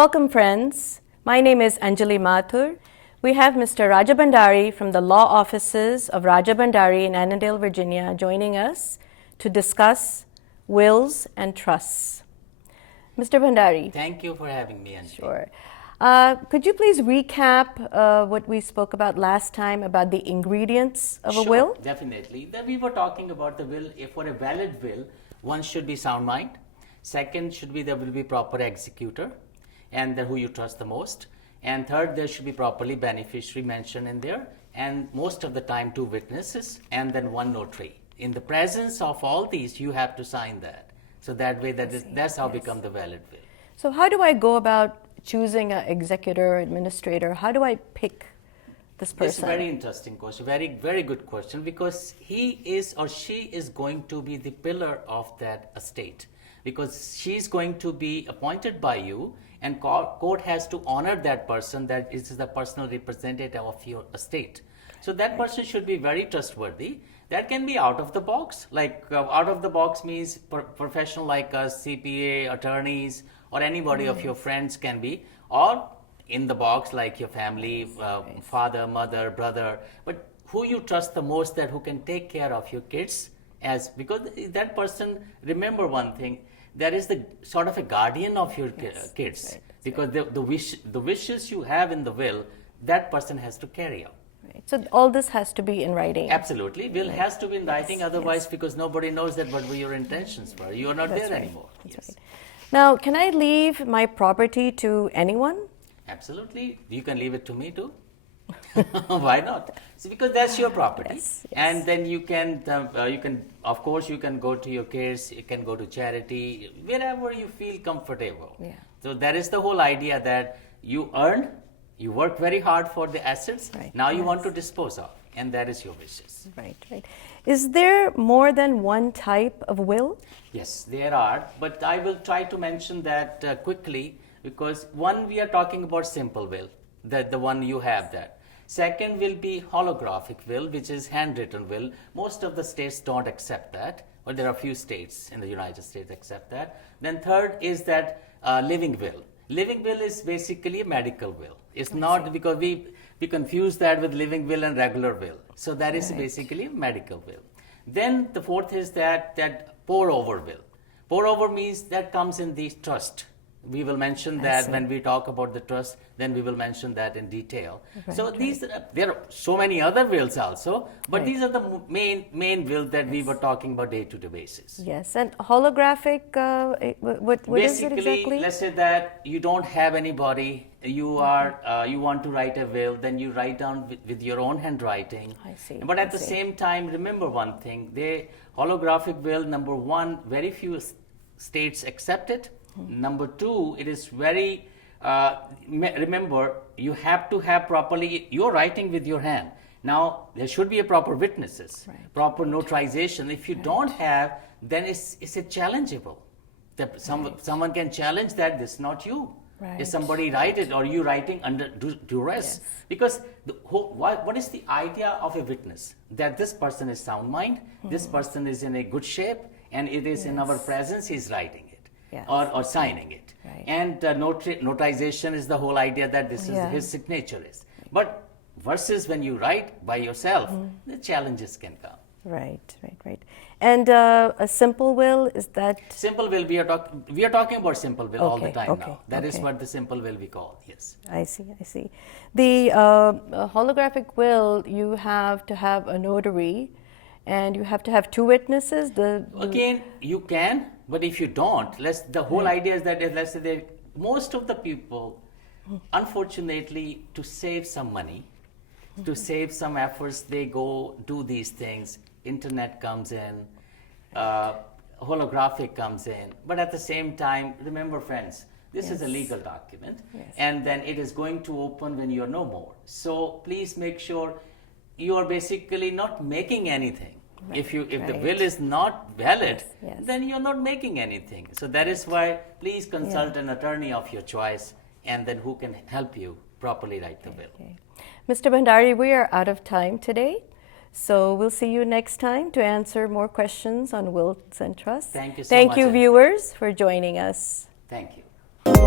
Welcome, friends. My name is Anjeli Mathur. We have Mr. Raja Bhandari from the law offices of Raja Bhandari in Annandale, Virginia, joining us to discuss wills and trusts. Mr. Bhandari. Thank you for having me, Anjali. Sure. Could you please recap what we spoke about last time about the ingredients of a will? Definitely. Then we were talking about the will. If for a valid will, one should be sound mind. Second should be there will be proper executor, and then who you trust the most. And third, there should be properly beneficiary mentioned in there, and most of the time 2 witnesses, and then 1 notary. In the presence of all these, you have to sign that. So that way, that's how become the valid will. So how do I go about choosing an executor, administrator? How do I pick this person? It's a very interesting question, very good question, because he is or she is going to be the pillar of that estate, because she's going to be appointed by you, and court has to honor that person, that is the personal representative of your estate. So that person should be very trustworthy. That can be out of the box, like out of the box means professional like us, CPA, attorneys, or anybody of your friends can be, or in the box like your family, father, mother, brother, but who you trust the most, that who can take care of your kids, because that person, remember one thing, there is the sort of a guardian of your kids, because the wishes you have in the will, that person has to carry out. Right. So all this has to be in writing. Absolutely. Will has to be in writing, otherwise because nobody knows that what were your intentions were. You are not there anymore. That's right. Now, can I leave my property to anyone? Absolutely. You can leave it to me too. Why not? So because that's your property, and then you can of course you can go to your kids, you can go to charity, wherever you feel comfortable. Yeah. So that is the whole idea, that you earn, you work very hard for the assets. Right. Now you want to dispose of, and that is your wishes. Right. Is there more than one type of will? Yes, there are, but I will try to mention that quickly, because one, we are talking about simple will, the one you have that. Second will be holographic will, which is handwritten will. Most of the states don't accept that, but there are a few states in the United States accept that. Then third is that living will. Living will is basically a medical will. It's not, because we confuse that with living will and regular will. So that is basically a medical will. Then the fourth is that pour over will. Pour over means that comes in the trust. We will mention that when we talk about the trust, then we will mention that in detail. So there are so many other wills also, but these are the main will that we were talking about day-to-day basis. Yes, and holographic, what is it exactly? Basically, let's say that you don't have anybody, you are you want to write a will, then you write down with your own handwriting. I see. But at the same time, remember one thing, holographic will, number one, very few states accept it. Number two, it is very, remember, you have to have properly, you're writing with your hand. Now, there should be a proper witnesses, proper notarization. If you don't have, then it's a challengeable. Someone can challenge that this is not you. Is somebody write it, or you writing under duress? Because what is the idea of a witness? That this person is sound mind, this person is in a good shape, and it is in our presence, he's writing it. Or signing it. And notarization is the whole idea that this is his signature is. But versus when you write by yourself, the challenges can come. Right. And a simple will, is that? Simple will, we are talking about simple will all the time now. That is what the simple will we call, yes. I see. The holographic will, you have to have a notary, and you have to have 2 witnesses. Again, you can, but if you don't, the whole idea is that, let's say, most of the people, unfortunately, to save some money, to save some efforts, they go do these things. Internet comes in, holographic comes in, but at the same time, remember, friends, this is a legal document, and then it is going to open when you are no more. So please make sure you are basically not making anything. If the will is not valid, then you're not making anything. So that is why please consult an attorney of your choice, and then who can help you properly write the will. Mr. Bhandari, we are out of time today. So we'll see you next time to answer more questions on wills and trusts. Thank you so much. Thank you, viewers, for joining us. Thank you.